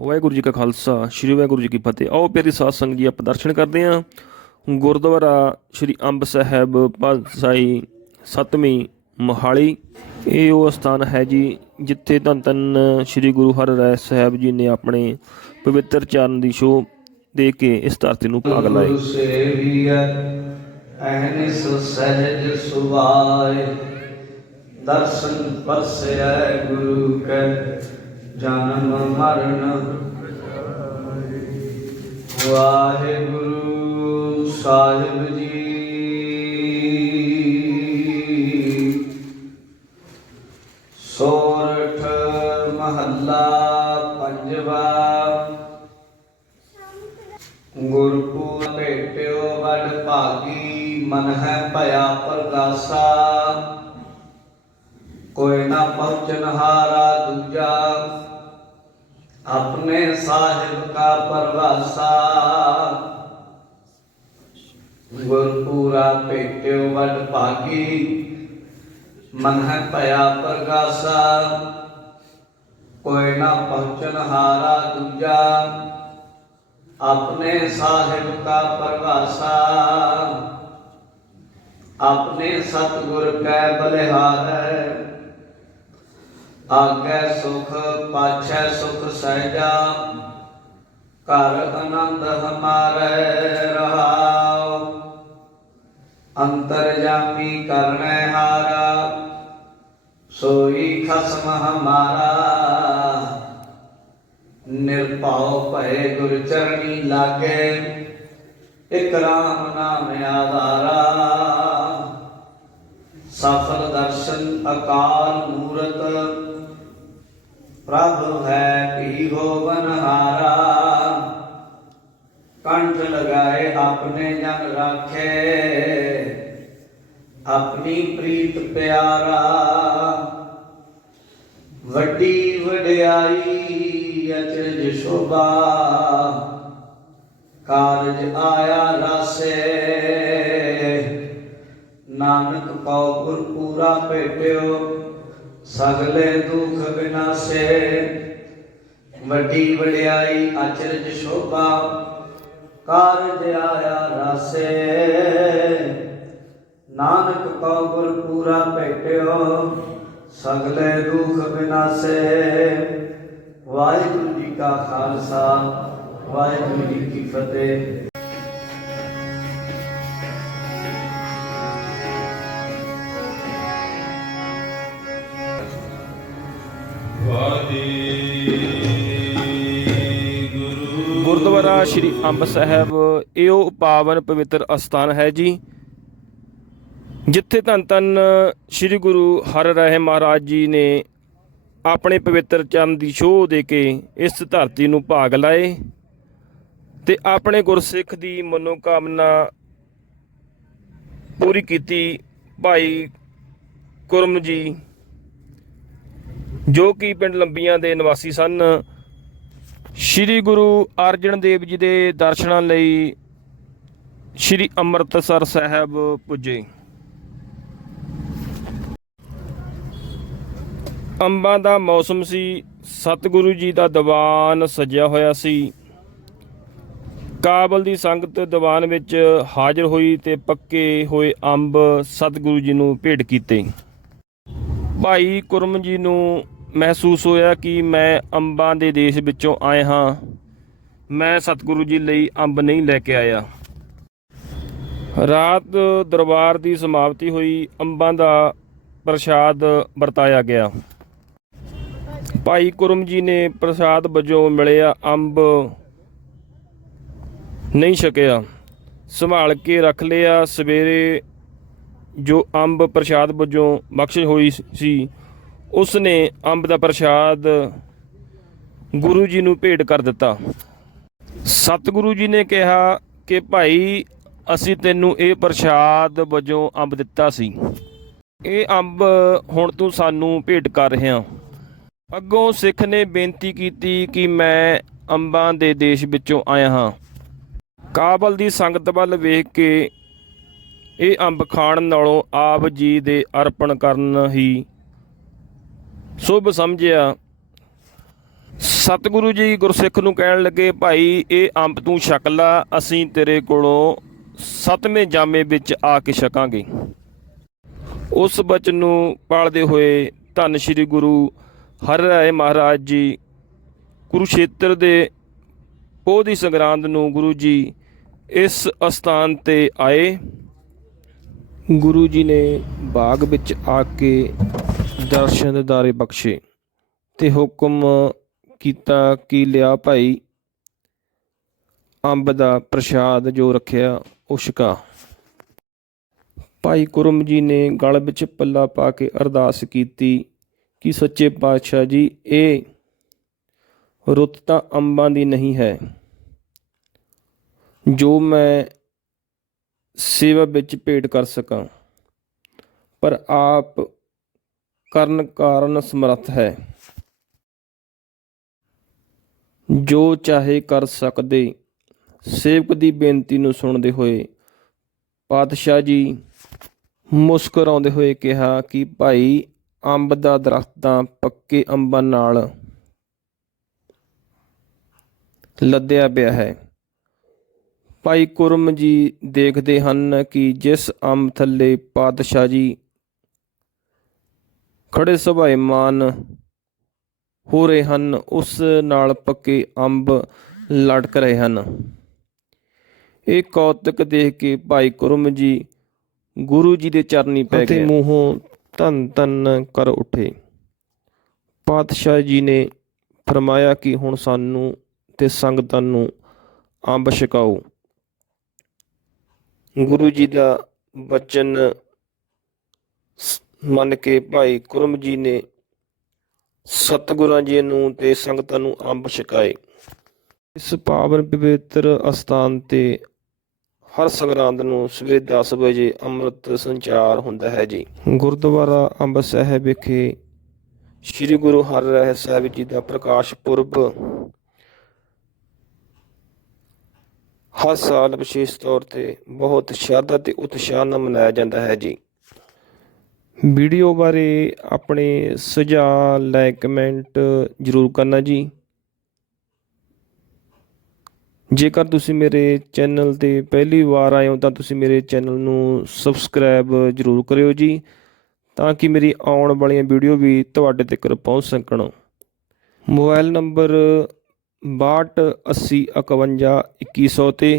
ਵਾਹਿਗੁਰੂ ਜੀ ਕਾ ਖਾਲਸਾ, ਸ੍ਰੀ ਵਾਹਿਗੁਰੂ ਜੀ ਕੀ ਫਤਿਹ। ਆਓ ਪਿਆਰੀ ਸਾਧ ਸੰਗਤ ਜੀ, ਆਪਾਂ ਦਰਸ਼ਨ ਕਰਦੇ ਹਾਂ। ਗੁਰਦੁਆਰਾ ਸ੍ਰੀ ਅੰਬ ਸਾਹਿਬ ਪਾਤਸ਼ਾਹੀ ਸਤਵੀਂ ਮੋਹਾਲੀ। ਇਹ ਉਹ ਸਥਾਨ ਹੈ ਜੀ, ਜਿੱਥੇ ਧੰਨ ਧੰਨ ਸ੍ਰੀ ਗੁਰੂ ਹਰਿਰਾਏ ਸਾਹਿਬ ਜੀ ਨੇ ਆਪਣੇ ਪਵਿੱਤਰ ਚਰਨ ਦੀ ਸ਼ੋ ਦੇ ਕੇ ਇਸ ਧਰਤੀ ਨੂੰ ਭਾਗ ਲਾਏ। ਗੁਰੂ ਸੇਵੀਐ ਅਹਨਿਸ ਸਹਿਜ ਸੁਭਾਏ। ਦਰਸ਼ਨ ਪਰਸੈ ਗੁਰੂ ਕੈ। ਜਨਮ ਮਰਨ। ਵਾਹਿਗੁਰੂ ਸਾਹਿਬ ਜੀ। ਸੋਰਠ ਮਹੱਲਾ ਪੰਜਵਾ। ਗੁਰਪੂਰ ਭੇਟਿਓ ਵਡ ਭਾਗੀ, ਮਨ ਹੈ ਭਇਆ ਪ੍ਰਗਾਸਾ। ਕੋਈ ਨਾ ਪਹੁੰਚਨ ਹਾਰਾ ਦੂਜਾ। ਆਪਣੇ ਸਾਹਿਬ ਕਾ ਪਰਵਾਸਾ ਗੁਰਪੂਰਾ ਭੇਟਿਓ ਵਡ ਭਾਗੀ। ਮਨ ਹੈ ਭਇਆ ਪ੍ਰਗਾਸਾ। ਕੋਈ ਨਾ ਪਹੁੰਚਨ ਹਾਰਾ ਦੂਜਾ। ਆਪਣੇ ਸਾਹਿਬ ਕਾ ਪਰਵਾਸਾ ਆਪਣੇ ਸਤਿਗੁਰ ਕੈ ਬਲਿਹਾਰ। ਆਗੈ ਸੁਖ, ਪਾਛੈ ਸੁਖ ਸਹਿਜਾ, ਘਰ ਆਨੰਦ ਹਮਾਰੇ ਰਹਾਉ। ਅੰਤਰ ਜਾਮੀ ਕਰਨੈ ਹਾਰਾ, ਸੋਈ ਖਸਮ ਹਮਾਰਾ। ਨਿਰਭਉ ਭਏ ਗੁਰ ਚਰਣੀ ਲਾਗੇ, ਇਕ ਰਾਮ ਨਾਮ ਆਧਾਰਾ ਸਫਲ ਦਰਸ਼ਨ ਅਕਾਲ ਮੂਰਤ ਪ੍ਰਭ ਹੈ ਭੀ ਹੋਵਨ ਹਾਰਾ। ਕੰਠ ਲਗਾਏ ਆਪਣੇ ਜਨ ਰਾਖੇ। ਆਪਣੀ ਪ੍ਰੀਤ ਪਿਆਰਾ। ਵੱਡੀ ਵਡਿਆਈ ਅਚਰਜ ਸ਼ੋਭਾ। ਕਾਰਜ ਆਇਆ ਰਸੇ। ਨਾਨਕ ਪਉ ਗੁਰ ਪੂਰਾ ਭੇਟਿਓ। ਸਗਲੇ ਦੁਖ ਵਿਨਾਸੇ ਵੱਡੀ ਵਡਿਆਈ ਅਚਰਜ ਸ਼ੋਭਾ, ਕਾਰਜ ਆਇਆ ਰਾਸੇ। ਨਾਨਕ ਕਉ ਗੁਰ ਪੂਰਾ ਭੇਟਿਓ, ਸਗਲੇ ਦੁਖ ਵਿਨਾਸੇ ਵਾਹਿਗੁਰੂ ਜੀ ਕਾ ਖਾਲਸਾ, ਵਾਹਿਗੁਰੂ ਜੀ ਕੀ ਫਤਿਹ। ਗੁਰਦੁਆਰਾ ਸ੍ਰੀ ਅੰਬ ਸਾਹਿਬ, ਇਹ ਉਹ ਪਾਵਨ ਪਵਿੱਤਰ ਅਸਥਾਨ ਹੈ ਜੀ। ਜਿੱਥੇ ਧੰਨ ਧੰਨ ਸ੍ਰੀ ਗੁਰੂ ਹਰ ਹਰਿਰਾਏ ਮਹਾਰਾਜ ਜੀ ਨੇ ਆਪਣੇ ਪਵਿੱਤਰ ਚਰਨ ਦੀ ਛੋਹ ਦੇ ਕੇ ਇਸ ਧਰਤੀ ਨੂੰ ਭਾਗ ਲਾਏ ਤੇ ਆਪਣੇ ਗੁਰਸਿੱਖ ਦੀ ਮਨੋਕਾਮਨਾ ਪੂਰੀ ਕੀਤੀ ਭਾਈ ਕੁਰਮ ਜੀ ਜੋ ਕਿ ਪਿੰਡ ਲੰਬੀਆਂ ਦੇ ਨਿਵਾਸੀ ਸਨ। ਸ਼੍ਰੀ ਗੁਰੂ ਅਰਜਨ ਦੇਵ ਜੀ ਦੇ ਦਰਸ਼ਨਾਂ ਲਈ ਸ਼੍ਰੀ ਅੰਮ੍ਰਿਤਸਰ ਸਾਹਿਬ ਪੁੱਜੇ। ਅੰਬਾਂ ਦਾ ਮੌਸਮ ਸੀ, ਸਤਿਗੁਰੂ ਜੀ ਦਾ ਦੀਵਾਨ ਸਜਿਆ ਹੋਇਆ ਸੀ। ਕਾਬਲ ਦੀ ਸੰਗਤ ਦੀਵਾਨ ਵਿੱਚ ਹਾਜ਼ਰ ਹੋਈ ਤੇ ਪੱਕੇ ਹੋਏ ਅੰਬ ਸਤਿਗੁਰੂ ਜੀ ਨੂੰ ਭੇਟ ਕੀਤੇ। ਭਾਈ ਕੁਰਮ ਜੀ ਨੂੰ ਮਹਿਸੂਸ ਹੋਇਆ ਕਿ ਮੈਂ ਅੰਬਾਂ ਦੇ ਦੇਸ਼ ਵਿੱਚੋਂ ਆਏ ਹਾਂ। ਮੈਂ ਸਤਿਗੁਰੂ ਜੀ ਲਈ ਅੰਬ ਨਹੀਂ ਲੈ ਕੇ ਆਇਆ। ਰਾਤ ਦਰਬਾਰ ਦੀ ਸਮਾਪਤੀ ਹੋਈ, ਅੰਬਾਂ ਦਾ ਪ੍ਰਸ਼ਾਦ ਵਰਤਾਇਆ ਗਿਆ। ਭਾਈ ਕੁਰਮ ਜੀ ਨੇ ਪ੍ਰਸ਼ਾਦ ਵਜੋਂ ਮਿਲਿਆ ਅੰਬ ਨਹੀਂ ਛਕਿਆ। ਸੰਭਾਲ ਕੇ ਰੱਖ ਲਿਆ ਸਵੇਰੇ ਜੋ ਅੰਬ ਪ੍ਰਸ਼ਾਦ ਵਜੋਂ ਬਖਸ਼ਿਸ਼ ਹੋਈ ਸੀ ਉਸ ਨੇ ਅੰਬ ਦਾ ਪ੍ਰਸ਼ਾਦ ਗੁਰੂ ਜੀ ਨੂੰ ਭੇਟ ਕਰ ਦਿੱਤਾ। ਸਤਿਗੁਰੂ ਜੀ ਨੇ ਕਿਹਾ ਕਿ ਭਾਈ, ਅਸੀਂ ਤੈਨੂੰ ਇਹ ਪ੍ਰਸ਼ਾਦ ਵਜੋਂ ਅੰਬ ਦਿੱਤਾ ਸੀ। ਇਹ ਅੰਬ ਹੁਣ ਤੂੰ ਸਾਨੂੰ ਭੇਟ ਕਰ ਰਿਹਾ। ਅੱਗੋਂ ਸਿੱਖ ਨੇ ਬੇਨਤੀ ਕੀਤੀ ਕਿ ਮੈਂ ਅੰਬਾਂ ਦੇ ਦੇਸ਼ ਵਿੱਚੋਂ ਆਇਆ ਹਾਂ। ਕਾਬਲ ਦੀ ਸੰਗਤ ਵੱਲ ਵੇਖ ਕੇ ਇਹ ਅੰਬ ਖਾਣ ਨਾਲੋਂ ਆਪ ਜੀ ਦੇ ਅਰਪਣ ਕਰਨ ਹੀ ਸ਼ੁਭ ਸਮਝਿਆ। ਸਤਿਗੁਰੂ ਜੀ ਗੁਰਸਿੱਖ ਨੂੰ ਕਹਿਣ ਲੱਗੇ, ਭਾਈ, ਇਹ ਅੰਬ ਤੂੰ ਛਕ ਲਾ, ਅਸੀਂ ਤੇਰੇ ਕੋਲੋਂ ਸਤਵੇਂ ਜਾਮੇ ਵਿੱਚ ਆ ਕੇ ਛਕਾਂਗੇ। ਉਸ ਬਚਨ ਨੂੰ ਪਾਲਦੇ ਹੋਏ ਧੰਨ ਸ਼੍ਰੀ ਗੁਰੂ ਹਰਿਰਾਏ ਮਹਾਰਾਜ ਜੀ ਕੁਰੂਸ਼ੇਤਰ ਦੇ ਪੋਹ ਦੀ ਸੰਗਰਾਂਦ ਨੂੰ ਗੁਰੂ ਜੀ ਇਸ ਅਸਥਾਨ ਤੇ ਆਏ। ਗੁਰੂ ਜੀ ਨੇ ਬਾਗ ਵਿੱਚ ਆ ਕੇ ਦਰਸ਼ਨ ਦਿਦਾਰੇ ਬਖਸ਼ੇ। ਤੇ ਹੁਕਮ ਕੀਤਾ ਕਿ ਲਿਆ ਭਾਈ ਅੰਬ ਦਾ ਪ੍ਰਸ਼ਾਦ ਜੋ ਰੱਖਿਆ, ਉਹ ਛਕਾ। ਭਾਈ ਕੁਰਮ ਜੀ ਨੇ ਗਲ ਵਿੱਚ ਪੱਲਾ ਪਾ ਕੇ ਅਰਦਾਸ ਕੀਤੀ ਕਿ, ਸੱਚੇ ਪਾਤਸ਼ਾਹ ਜੀ, ਇਹ ਰੁੱਤ ਤਾਂ ਅੰਬਾਂ ਦੀ ਨਹੀਂ ਹੈ। ਜੋ ਮੈਂ ਸੇਵਾ ਵਿੱਚ ਭੇਟ ਕਰ ਸਕਾਂ, ਪਰ ਆਪ ਕਰਨ ਕਾਰਨ ਸਮਰੱਥ ਹੈ। ਜੋ ਚਾਹੇ ਕਰ ਸਕਦੇ, ਸੇਵਕ ਦੀ ਬੇਨਤੀ ਨੂੰ ਸੁਣਦੇ ਹੋਏ ਪਾਤਸ਼ਾਹ ਜੀ ਮੁਸਕਰਾਉਂਦੇ ਹੋਏ ਕਿਹਾ ਕਿ ਭਾਈ ਅੰਬ ਦਾ ਦਰਖਤ ਤਾਂ ਪੱਕੇ ਅੰਬਾਂ ਨਾਲ ਲੱਦਿਆ ਪਿਆ ਹੈ। ਭਾਈ ਕੁਰਮ ਜੀ ਦੇਖਦੇ ਹਨ ਕਿ ਜਿਸ ਅੰਬ ਥੱਲੇ ਪਾਤਸ਼ਾਹ ਜੀ ਖੜੇ ਸੁਭਾਏਮਾਨ ਹੋ ਰਹੇ ਹਨ ਉਸ ਨਾਲ ਪੱਕੇ ਅੰਬ ਲਟਕ ਰਹੇ ਹਨ। ਇਹ ਕੌਤਕ ਦੇਖ ਕੇ ਭਾਈ ਕੁਰਮ ਜੀ ਗੁਰੂ ਜੀ ਦੇ ਚਰਨੀ ਪੈ ਗਏ। ਮੂੰਹੋਂ ਧੰਨ ਧੰਨ ਕਰ ਉਠੇ। ਪਾਤਸ਼ਾਹ ਜੀ ਨੇ ਫਰਮਾਇਆ ਕਿ ਹੁਣ ਸਾਨੂੰ ਤੇ ਸੰਗਤਾਂ ਨੂੰ ਅੰਬ ਛਕਾਓ। ਗੁਰੂ ਜੀ ਦਾ ਬਚਨ ਮੰਨ ਕੇ ਭਾਈ ਕੁਰਮ ਜੀ ਨੇ ਸਤਿਗੁਰਾਂ ਜੀ ਨੂੰ ਤੇ ਸੰਗਤਾਂ ਨੂੰ ਅੰਬ ਛਕਾਏ। ਇਸ ਪਾਵਨ ਪਵਿੱਤਰ ਅਸਥਾਨ ਤੇ ਹਰ ਸੰਗਰਾਂਦ ਨੂੰ ਸਵੇਰੇ 10 ਵਜੇ ਅੰਮ੍ਰਿਤ ਸੰਚਾਰ ਹੁੰਦਾ ਹੈ ਜੀ। ਗੁਰਦੁਆਰਾ ਅੰਬ ਸਾਹਿਬ ਵਿਖੇ ਸ੍ਰੀ ਗੁਰੂ ਹਰਿਰਾਏ ਸਾਹਿਬ ਜੀ ਦਾ ਪ੍ਰਕਾਸ਼ ਪੁਰਬ ਹਰ ਸਾਲ ਵਿਸ਼ੇਸ਼ ਤੌਰ ਤੇ ਬਹੁਤ ਸ਼ਰਧਾ ਤੇ ਉਤਸ਼ਾਹ ਨਾਲ ਮਨਾਇਆ ਜਾਂਦਾ ਹੈ ਜੀ। ਵੀਡੀਓ ਬਾਰੇ ਆਪਣੇ ਸੁਝਾਅ ਲਾਈਕ ਕਮੈਂਟ ਜ਼ਰੂਰ ਕਰਨਾ ਜੀ। ਜੇਕਰ ਤੁਸੀਂ ਮੇਰੇ ਚੈਨਲ ਤੇ ਪਹਿਲੀ ਵਾਰ ਆਏ ਹੋ ਤਾਂ ਤੁਸੀਂ ਮੇਰੇ ਚੈਨਲ ਨੂੰ ਸਬਸਕ੍ਰਾਈਬ ਜ਼ਰੂਰ ਕਰਿਓ ਜੀ, ਤਾਂ ਕਿ ਮੇਰੀ ਆਉਣ ਵਾਲੀਆਂ ਵੀਡੀਓ ਵੀ ਤੁਹਾਡੇ ਤੱਕ ਪਹੁੰਚ ਸਕਣ। ਮੋਬਾਈਲ ਨੰਬਰ 628051 2100 ਤੇ